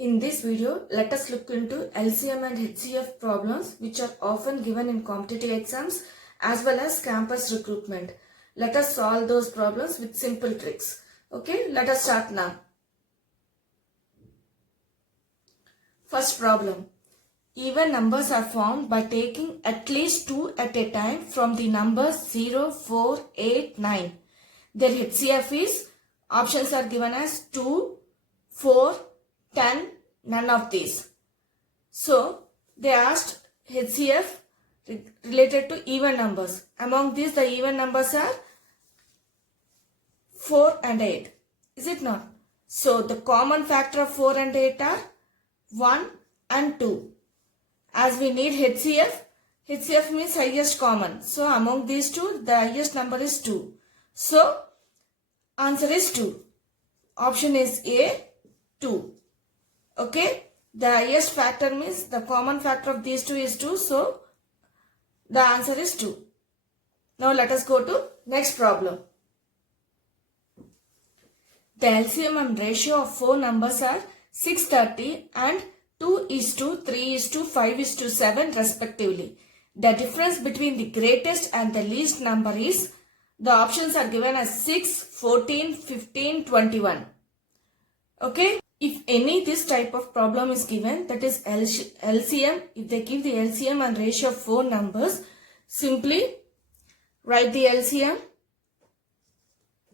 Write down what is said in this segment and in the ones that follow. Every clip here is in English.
In this video, let us look into LCM and HCF problems which are often given in competitive exams as well as campus recruitment. Let us solve those problems with simple tricks. Okay, let us start now. First problem. Even numbers are formed by taking at least 2 at a time from the numbers 0, 4, 8, 9. Their HCF is, options are given as 2, 4, 10, none of these. So, they asked HCF related to even numbers. Among these, the even numbers are 4 and 8. Is it not? So, the common factor of 4 and 8 are 1 and 2. As we need HCF, HCF means highest common. So, among these two, the highest number is 2. So, answer is 2. Option is A, 2. Okay, the highest factor means the common factor of these two is 2. So, the answer is 2. Now, let us go to next problem. The LCM and ratio of 4 numbers are 630 and 2:3:5:7 respectively. The difference between the greatest and the least number is, the options are given as 6, 14, 15, 21. Okay, if any this type of problem is given, that is LCM, if they give the LCM and ratio of 4 numbers, simply write the LCM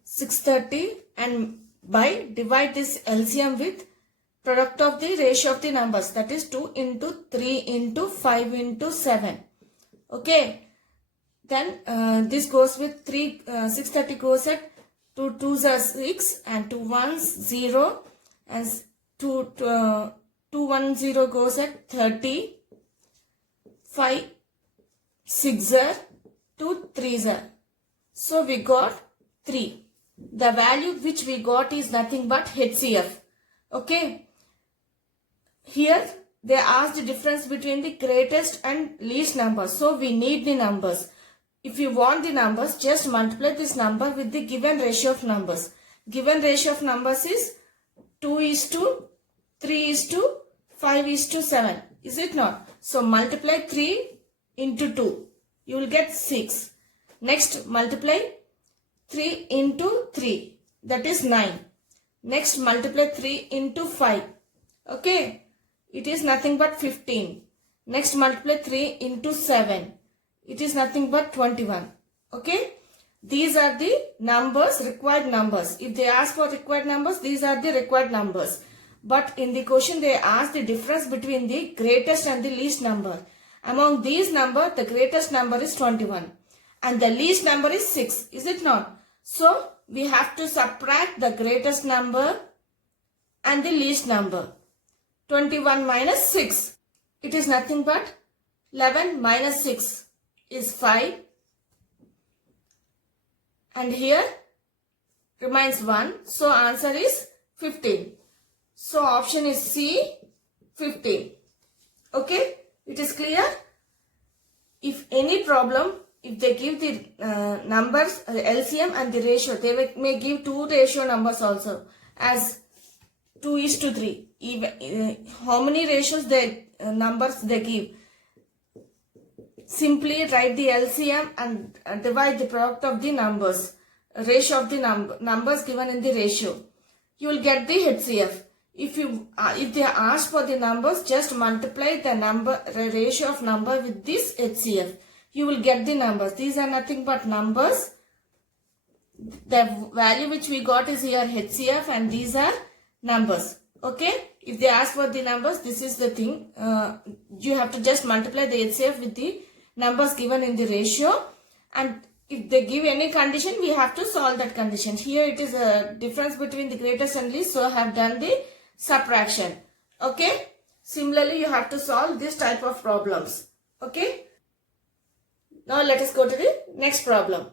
630 and divide this LCM with product of the ratio of the numbers, that is 2 into 3 into 5 into 7. Okay, then this goes with 630 goes at 2 2s are 6 and 2 1s 0 and 210 goes at 30, 5 6 are 2 3s are. So we got 3. The value which we got is nothing but HCF. Okay. Here they asked the difference between the greatest and least numbers. So we need the numbers. If you want the numbers, just multiply this number with the given ratio of numbers. Given ratio of numbers is 2:3:5:7. Is it not? So multiply 3 into 2. You will get 6. Next multiply 3 into 3. That is 9. Next multiply 3 into 5. Okay. It is nothing but 15. Next multiply 3 into 7. It is nothing but 21. Okay. These are the numbers, required numbers. If they ask for required numbers, these are the required numbers. But in the question they ask the difference between the greatest and the least number. Among these numbers, the greatest number is 21. And the least number is 6. Is it not? So, we have to subtract the greatest number and the least number. 21 minus 6. It is nothing but 11 minus 6 is 5. And here remains 1. So answer is 15. So option is C, 15. Okay. It is clear? If any problem, if they give the numbers, LCM and the ratio, they may give 2 ratio numbers also as 2:3. Even how many ratios numbers they give, simply write the LCM and divide the product of the numbers, ratio of the numbers given in the ratio. You will get the HCF. If they ask for the numbers, just multiply the ratio of number with this HCF. You will get the numbers. These are nothing but numbers. The value which we got is here HCF and these are numbers. Okay, if they ask for the numbers, this is the thing. You have to just multiply the HCF with the numbers given in the ratio. And if they give any condition, we have to solve that condition. Here it is a difference between the greatest and least. So I have done the subtraction. Okay. Similarly, you have to solve this type of problems. Okay. Now let us go to the next problem.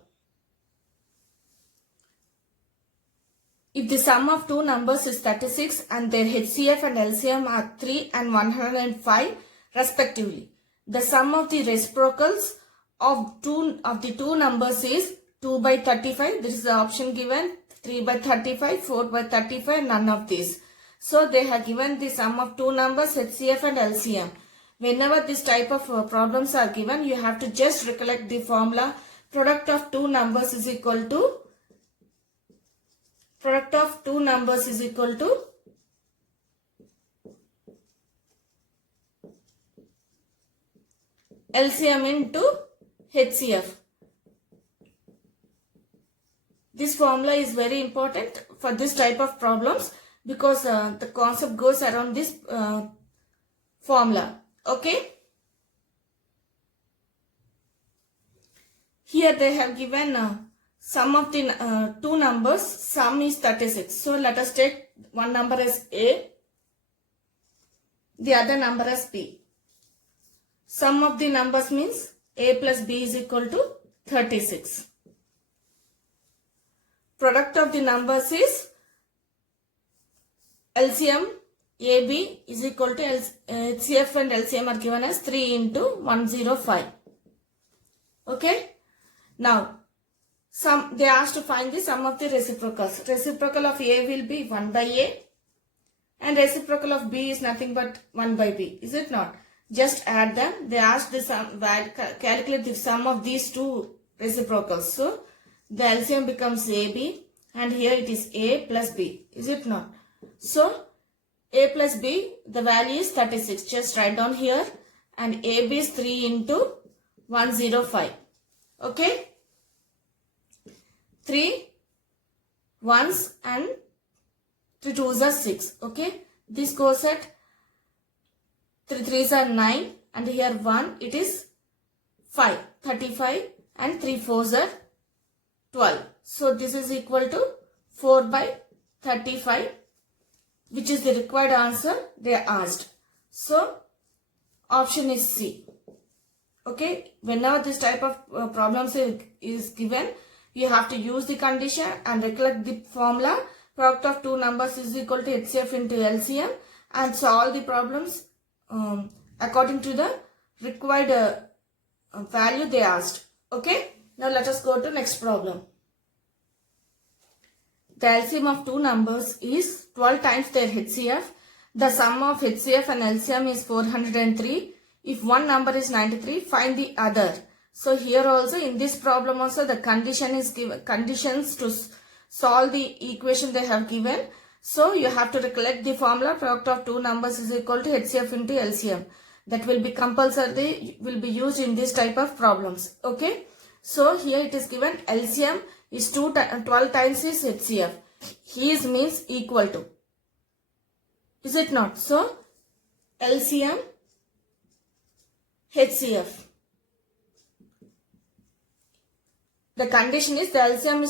If the sum of 2 numbers is 36 and their HCF and LCM are 3 and 105 respectively, the sum of the reciprocals of the two numbers is 2 by 35. This is the option given. 3 by 35, 4 by 35, none of these. So they have given the sum of two numbers, HCF and LCM. Whenever this type of problems are given, you have to just recollect the formula. Product of two numbers is equal to LCM into HCF. This formula is very important for this type of problems because the concept goes around this formula. Okay. Here they have given sum of the two numbers. Sum is 36. So let us take one number as A, the other number as B. Sum of the numbers means A plus B is equal to 36. Product of the numbers is LCM AB is equal to HCF and LCM are given as 3 into 105. Okay. Now, they asked to find the sum of the reciprocals. Reciprocal of A will be 1 by A and reciprocal of B is nothing but 1 by B. Is it not? Just add them. They asked the sum, calculate the sum of these two reciprocals. So, the LCM becomes AB and here it is A plus B. Is it not? So, A plus B, the value is 36. Just write down here and AB is 3 into 105. Okay. 3 ones and 3 twos are 6. Okay. This goes at 3 threes are 9 and here 1 it is 5. 35 and 3 fours are 12. So this is equal to 4 by 35, which is the required answer they asked. So option is C. Okay, whenever this type of problems is given, you have to use the condition and recollect the formula. Product of two numbers is equal to HCF into LCM and solve the problems according to the required value they asked. Okay, now let us go to next problem. The LCM of two numbers is 12 times their HCF. The sum of HCF and LCM is 403. If one number is 93, find the other. So here also in this problem also the condition is given, conditions to solve the equation they have given. So you have to recollect the formula. Product of two numbers is equal to HCF into LCM. That will be compulsory, will be used in this type of problems. Okay. So here it is given LCM is 12 times is HCF. His means equal to. Is it not? So LCM HCF. The condition is the LCM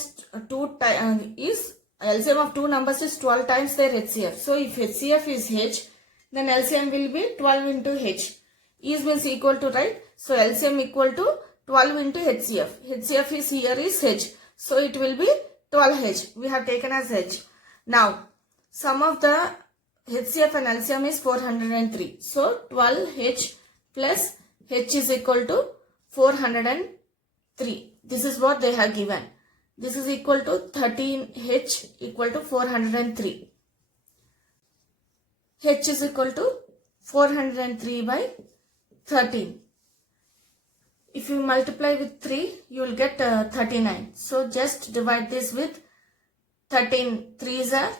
is LCM of two numbers is 12 times their HCF. So if HCF is H, then LCM will be 12 into H. Is means equal to, right? So LCM equal to 12 into HCF. HCF is here is H. So it will be 12H. We have taken as H. Now, sum of the HCF and LCM is 403. So 12H plus H is equal to 403. This is what they have given. This is equal to 13H equal to 403. H is equal to 403 by 13. If you multiply with 3, you will get 39. So just divide this with 13. 3s are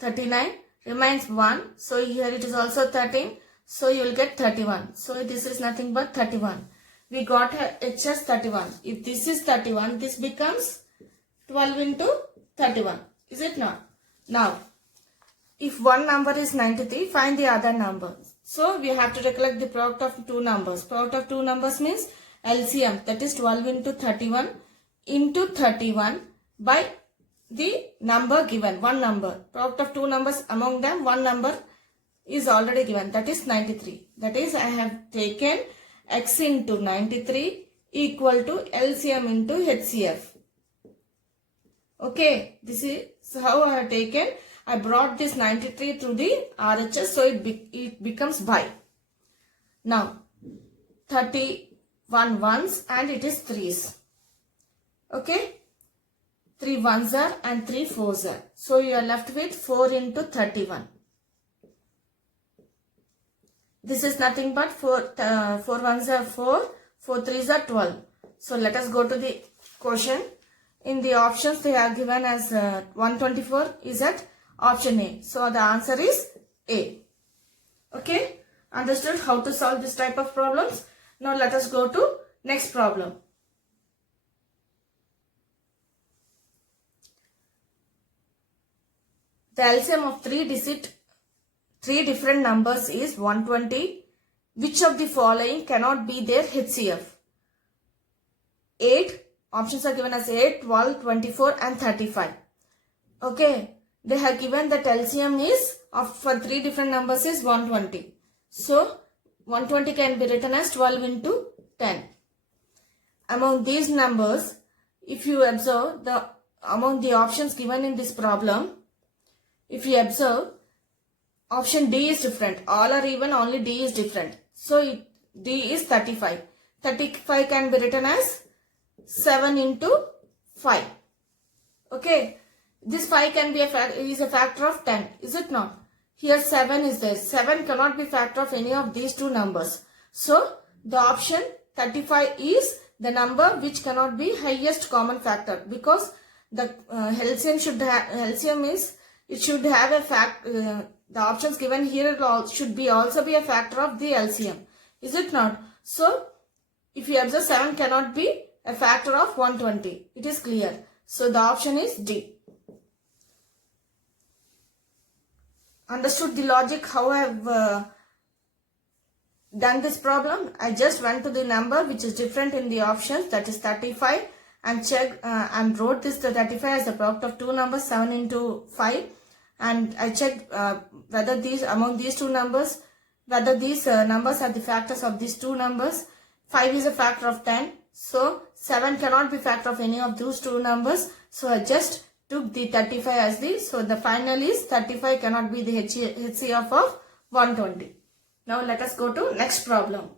39. Remains 1. So here it is also 13. So you will get 31. So this is nothing but 31. We got H as 31. If this is 31, this becomes 12 into 31. Is it not? Now, if one number is 93, find the other number. So we have to recollect the product of two numbers. Product of two numbers means LCM, that is 12 into 31 into 31 by the number given, one number. Product of two numbers, among them one number is already given, that is 93. That is, I have taken X into 93 equal to LCM into HCF. Okay, this is how I have taken. I brought this 93 through the RHS, so it becomes by. Now, 31 ones and it is 3s. Okay, 3 ones are and 3 fours are. So you are left with 4 into 31. This is nothing but 4 ones are 4, 4 threes are 12. So let us go to the question. In the options they are given as 124 is at option A. So the answer is A. Okay, understood how to solve this type of problems? Now let us go to next problem. The LCM of three different numbers is 120. Which of the following cannot be their HCF? 8. Options are given as 8, 12, 24 and 35. Okay. They have given that LCM is for three different numbers is 120. So 120 can be written as 12 into 10. Among these numbers, if you observe among the options given in this problem, if you observe, option D is different. All are even, only D is different. So D is 35. 35 can be written as 7 into 5. Okay. This 5 can be is a factor of 10. Is it not? Here 7 is there. 7 cannot be factor of any of these two numbers. So the option 35 is the number which cannot be highest common factor, because the LCM should have, LCM is, it should have a the options given here should be also be a factor of the LCM. Is it not? So if you observe, 7 cannot be a factor of 120. It is clear. So the option is D. Understood the logic how I have done this problem? I just went to the number which is different in the options, that is 35, and checked and wrote this the 35 as the product of two numbers, 7 into 5, and I checked whether these among these two numbers, whether these numbers are the factors of these two numbers. 5 is a factor of 10, so 7 cannot be factor of any of those two numbers. So I just took the 35 as the, so the final is 35 cannot be the HCF of 120. Now let us go to next problem.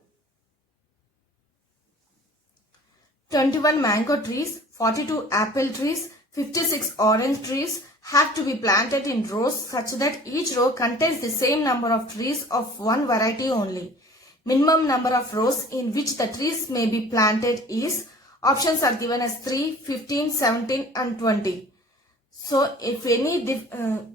21 mango trees, 42 apple trees, 56 orange trees have to be planted in rows such that each row contains the same number of trees of one variety only. Minimum number of rows in which the trees may be planted is, options are given as 3, 15, 17 and 20. So if any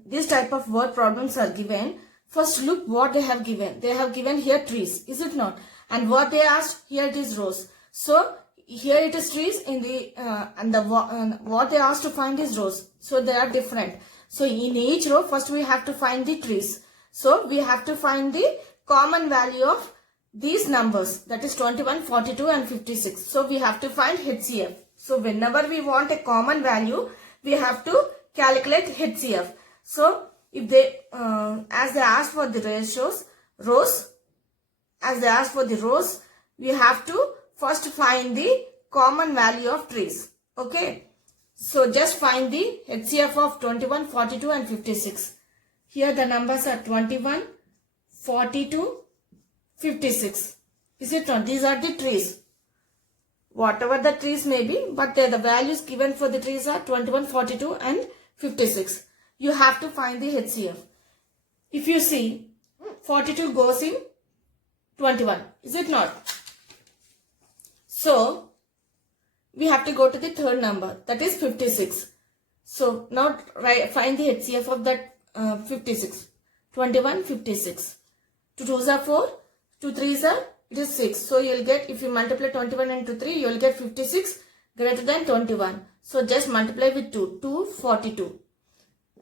this type of word problems are given, first look what they have given. They have given here trees, is it not? And what they asked, here it is rows. So here it is trees in the what they asked to find is rows. So they are different. So in each row, first we have to find the trees. So we have to find the common value of these numbers, that is 21, 42 and 56. So we have to find HCF. So whenever we want a common value, we have to calculate HCF. So if they as they ask for the rows, we have to first find the common value of trees. Okay. So just find the HCF of 21, 42 and 56. Here the numbers are 21, 42, 56. Is it not? These are the trees. Whatever the trees may be, but the values given for the trees are 21, 42 and 56. You have to find the HCF. If you see, 42 goes in 21. Is it not? So we have to go to the third number, that is 56. So now find the HCF of that 56. 21, 56. 2 2s are 4, 2 3s are, it is 6. So you will get, if you multiply 21 into 3, you will get 56 greater than 21. So just multiply with 2, 2, 42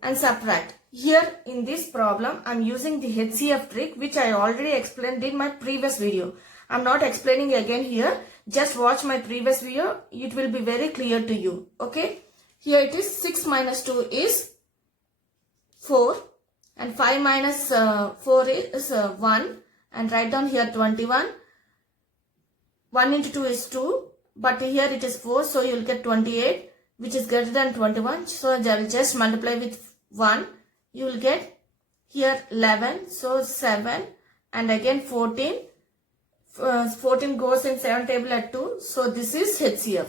and subtract. Here in this problem, I am using the HCF trick which I already explained in my previous video. I am not explaining again here. Just watch my previous video. It will be very clear to you. Okay. Here it is 6 minus 2 is 4 and 5 minus 4 is 1, and write down here 21. 1 into 2 is 2, but here it is 4, so you will get 28, which is greater than 21. So I will just multiply with 1. You will get here 11, so 7, and again 14. 14 goes in 7 table at 2, so this is HCF.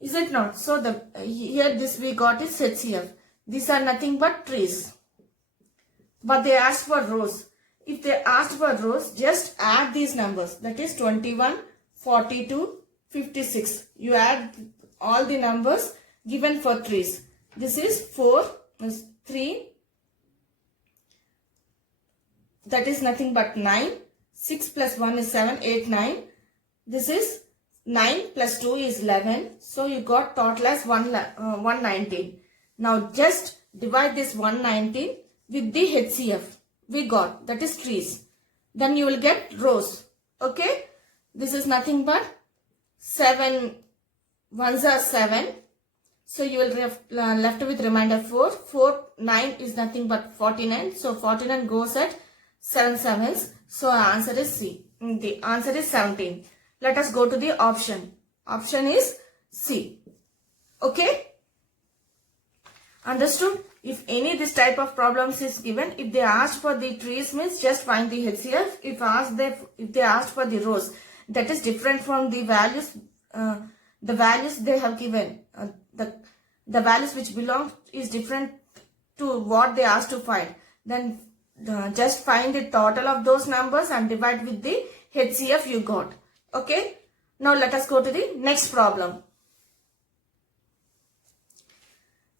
Is it not? So here this we got is HCF. These are nothing but trees. But they asked for rows. if they asked for rows, just add these numbers. That is 21, 42, 56. You add all the numbers given for trees. This is 4, 3. That is nothing but 9. 6 plus 1 is 7, 8, 9. This is 9 plus 2 is 11. So you got total as 119. Now just divide this 119 with the HCF. We got, that is trees. Then you will get rows. Okay. This is nothing but 7 ones are 7. So you will left with remainder 4. 4, 9 is nothing but 49. So 49 goes at 7 sevens. So our answer is C. The answer is 17. Let us go to the option. Option is C. Okay. Understood? If any this type of problems is given, if they asked for the trees means just find the HCF. If they asked for the rows, that is different from the values. The values they have given. The values which belong is different to what they asked to find. Then just find the total of those numbers and divide with the HCF you got. Okay. Now let us go to the next problem.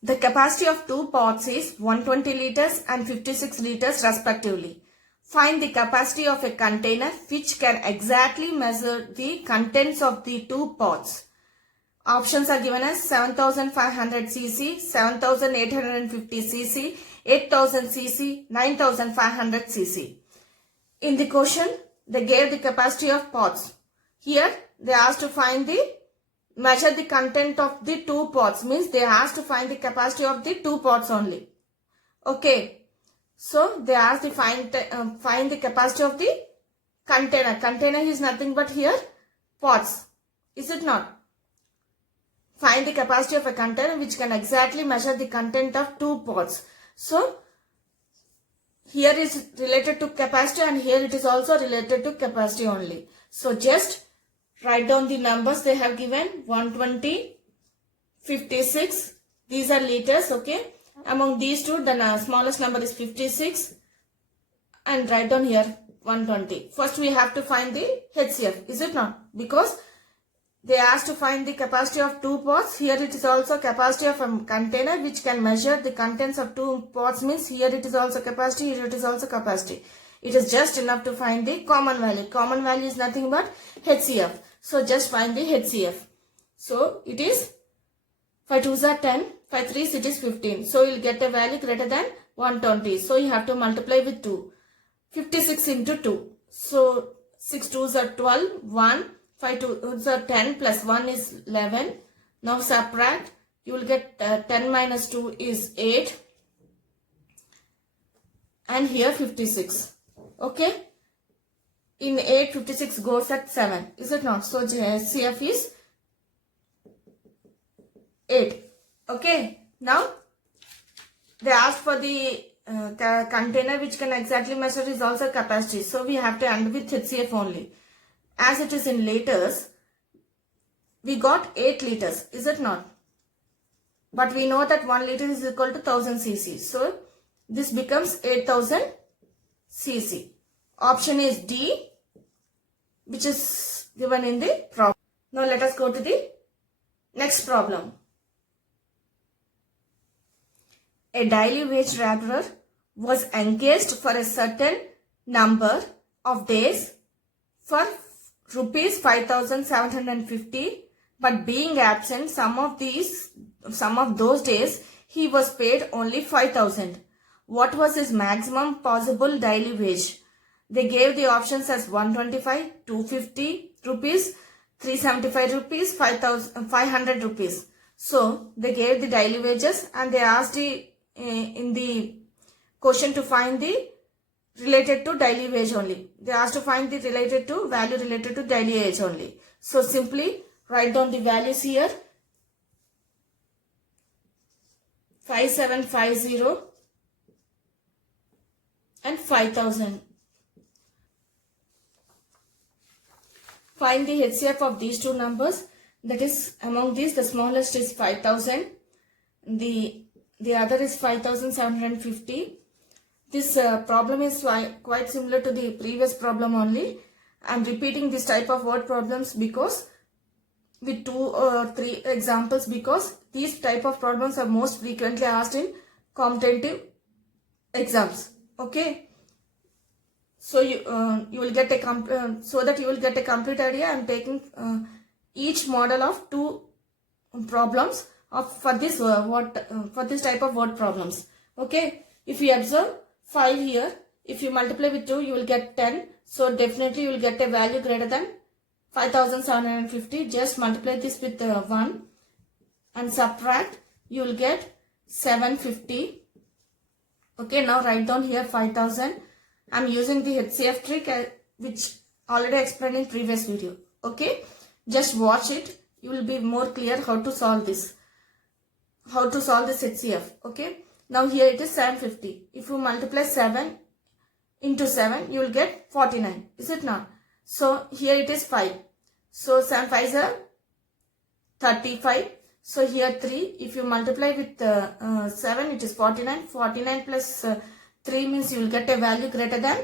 The capacity of two pots is 120 liters and 56 liters respectively. Find the capacity of a container which can exactly measure the contents of the two pots. Options are given as 7500 cc, 7850 cc, 8000 cc, 9500 cc. In the question, they gave the capacity of pots. Here, they asked to find measure the content of the two pots. Means they asked to find the capacity of the two pots only. Okay. So, they asked to find the capacity of the container. Container is nothing but here pots. Is it not? Find the capacity of a container which can exactly measure the content of two pots. So, here is related to capacity and here it is also related to capacity only. So, just write down the numbers they have given. 120, 56. These are liters, okay. Among these two, the smallest number is 56. And write down here 120. First, we have to find the HCF. Is it not? Because they asked to find the capacity of two pots. Here it is also capacity of a container which can measure the contents of two pots. Means here it is also capacity, here it is also capacity. It is just enough to find the common value. Common value is nothing but HCF. So just find the HCF. So it is 5 2s are 10, 5 3s it is 15. So you will get a value greater than 120. So you have to multiply with 2. 56 into 2. So 6 2s are 12, 1. 5 2s are 10 plus 1 is 11. Now subtract. You will get 10 minus 2 is 8. And here 56. Okay. In 8, 56 goes at 7. Is it not? So HCF is 8. Okay. Now they asked for the container which can exactly measure is also capacity. So we have to end with HCF only. As it is in liters, we got 8 liters, is it not? But we know that 1 liter is equal to 1000 cc. So this becomes 8000 cc. Option is D, which is given in the problem. Now let us go to the next problem. A daily wage laborer was engaged for a certain number of days for rupees 5750, but being absent some of those days he was paid only 5000. What was his maximum possible daily wage? They gave the options as 125, 250 rupees, 375 rupees, 500 rupees. So they gave the daily wages and they asked in the question to find the related to daily wage only. They asked to find the related to value related to daily wage only. So simply write down the values here. 5750 and 5000. Find the HCF of these two numbers. That is, among these the smallest is 5000. The other is 5750. This problem is quite similar to the previous problem only. I am repeating this type of word problems because with 2 or 3 examples, because these type of problems are most frequently asked in competitive exams. Okay. So you will get a so that you will get a complete idea. I am taking each model of 2 problems for this type of word problems. Okay. If you observe 5 here, if you multiply with 2, you will get 10. So definitely you will get a value greater than 5750. Just multiply this with 1 and subtract. You will get 750. Okay, now write down here 5000. I am using the HCF trick which already explained in previous video. Okay, just watch it. You will be more clear how to solve this. How to solve this HCF. Okay, now here it is 750. If you multiply 7 into 7, you will get 49. Is it not? So here it is 5. So 7 5s are 35. So here 3. If you multiply with 7, it is 49. 49 plus 3 means you will get a value greater than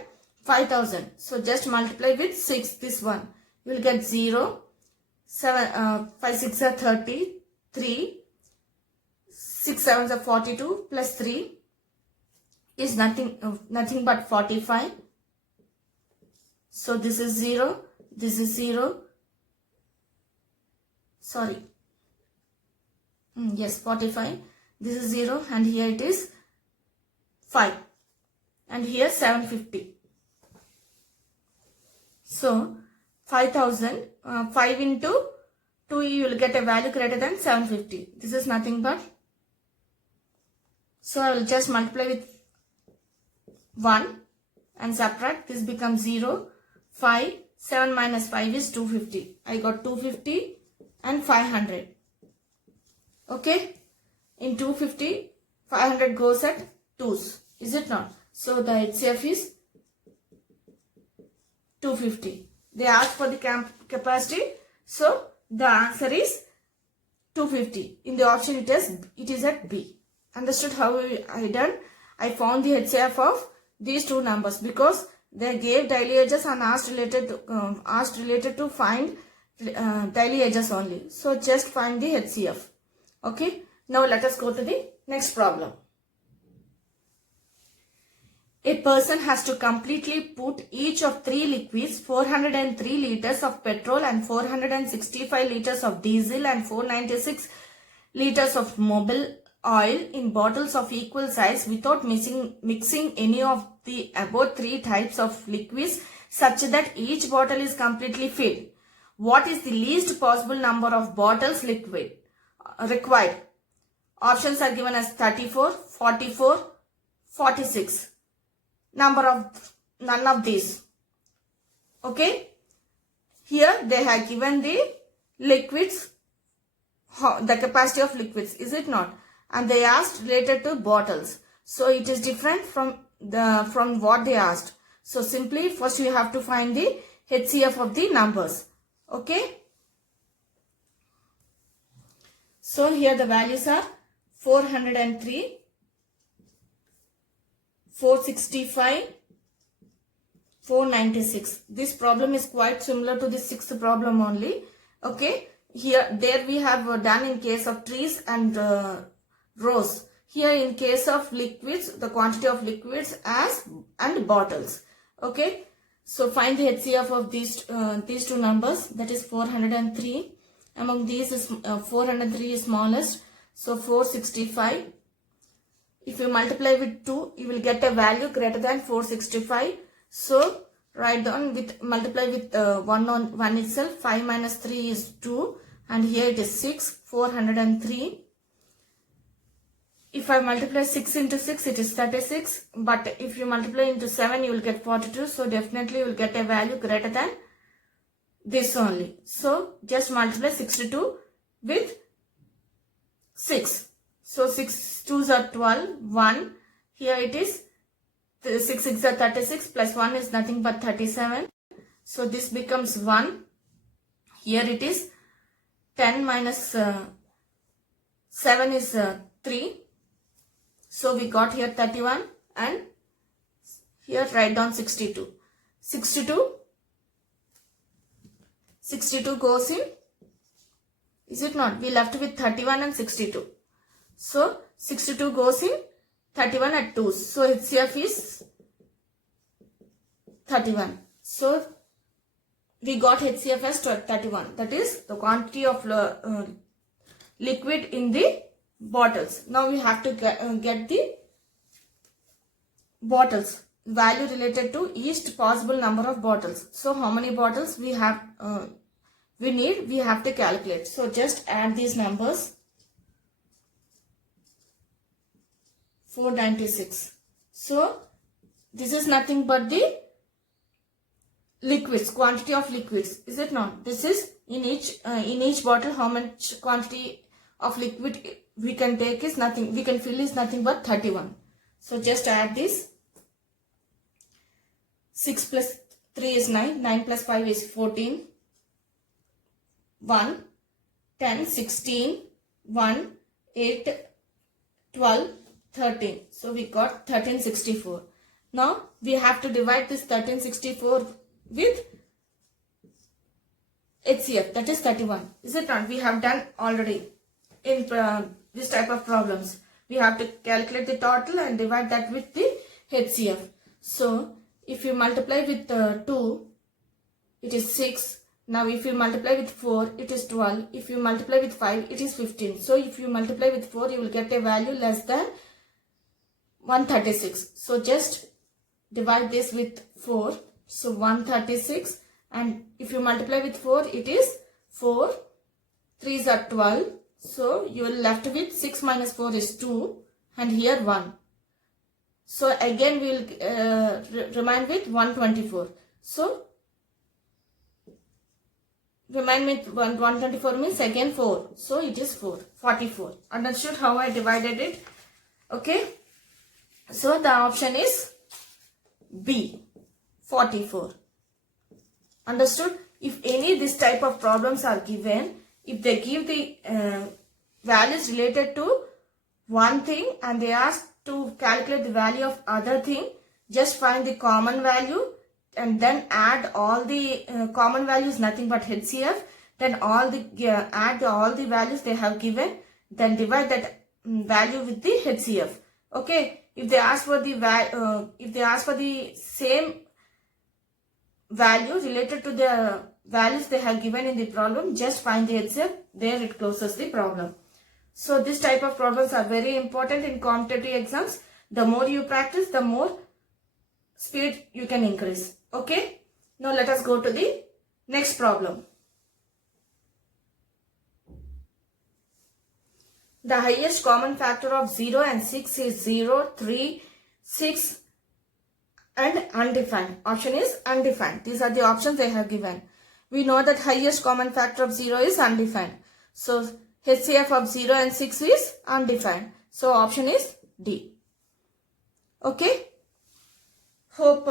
5000. So just multiply with 6. This one. You will get 0. 7, 5 6 are 30. 3. 6 7s are 42. Plus 3 is nothing but 45. So this is 0. This is 0. Sorry. Yes, 45. This is 0 and here it is 5. And here 750. So 5000, 5 into 2, you will get a value greater than 750. This is nothing but. So I will just multiply with 1 and subtract. This becomes 0. 5. 7 minus 5 is 250. I got 250 and 500. Okay. In 250, 500 goes at 2's. Is it not? So the HCF is 250. They asked for the capacity. So the answer is 250. In the option it is at B. Understood how I done? I found the HCF of these 2 numbers because they gave daily ages and asked related to find daily ages only. So just find the HCF. Okay. Now let us go to the next problem. A person has to completely put each of 3 liquids, 403 liters of petrol and 465 liters of diesel and 496 liters of mobile oil in bottles of equal size without mixing any of the above 3 types of liquids such that each bottle is completely filled. What is the least possible number of bottles required? Options are given as 34, 44, 46. None of these. Okay. Here they have given the liquids, the capacity of liquids, is it not? And they asked related to bottles. So it is different from what they asked. So simply first you have to find the HCF of the numbers. Okay. So here the values are 403, 465, 496. This problem is quite similar to the 6th problem only. Okay. There we have done in case of trees and rows. Here in case of liquids, the quantity of liquids and bottles. Okay. So find the HCF of these 2 numbers, that is 403. Among these is 403 is smallest. So 465. If you multiply with 2, you will get a value greater than 465. So write down multiply with 1 itself. 5 minus 3 is 2 and here it is 6. 403. If I multiply 6 into 6, it is 36. But if you multiply into 7, you will get 42. So definitely you will get a value greater than this only. So just multiply 62 with 6. So 6 2s are 12. 1. Here it is 6 6 are 36 plus 1 is nothing but 37. So this becomes 1. Here it is 10 minus 7 is 3. So we got here 31 and Here write down 62. 62 goes in, is it not? We left with 31 and 62. So 62 goes in 31 at 2. So HCF is 31. So we got HCF as 31. That is the quantity of liquid in the bottles. Now we have to get the bottles value related to each possible number of bottles. So how many bottles we have we have to calculate. So just add these numbers. 496. So this is nothing but the liquids, quantity of liquids, is it not? This is in each bottle how much quantity of liquid we can take is nothing, we can fill is nothing but 31. So just add this. 6 plus 3 is 9, 9 plus 5 is 14, 1, 10, 16, 1, 8, 12, 13. So we got 1364. Now we have to divide this 1364 with HCF, that is 31. Is it not? We have done already in this type of problems. We have to calculate the total and divide that with the HCF. So if you multiply with 2, it is 6. Now if you multiply with 4, it is 12. If you multiply with 5, it is 15. So if you multiply with 4, you will get a value less than 136. So just divide this with 4. So 136, and if you multiply with 4, it is 4. 3s are 12. So you will left with 6 minus 4 is 2, and here 1. So again we will remain with 124. So remain with 124 means again 4. So it is 44. Understood how I divided it? Okay. So the option is B, 44. Understood? If any this type of problems are given, if they give the values related to one thing and they ask to calculate the value of other thing, just find the common value and then add all the common values, nothing but HCF, then add all the values they have given, then divide that value with the HCF. Okay. If they ask for the same value related to the values they have given in the problem, just find the HCF. There it closes the problem. So this type of problems are very important in competitive exams. The more you practice, the more speed you can increase. Okay. Now let us go to the next problem. The highest common factor of 0 and 6 is 0, 3, 6 and undefined. Option is undefined. These are the options they have given. We know that highest common factor of 0 is undefined. So HCF of 0 and 6 is undefined. So option is D. Okay. Hope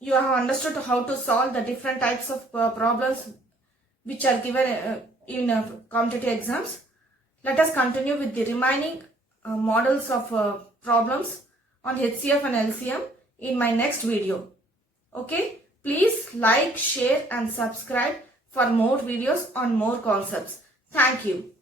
you have understood how to solve the different types of problems which are given in competitive exams. Let us continue with the remaining models of problems on HCF and LCM in my next video. Okay, please like, share and subscribe for more videos on more concepts. Thank you.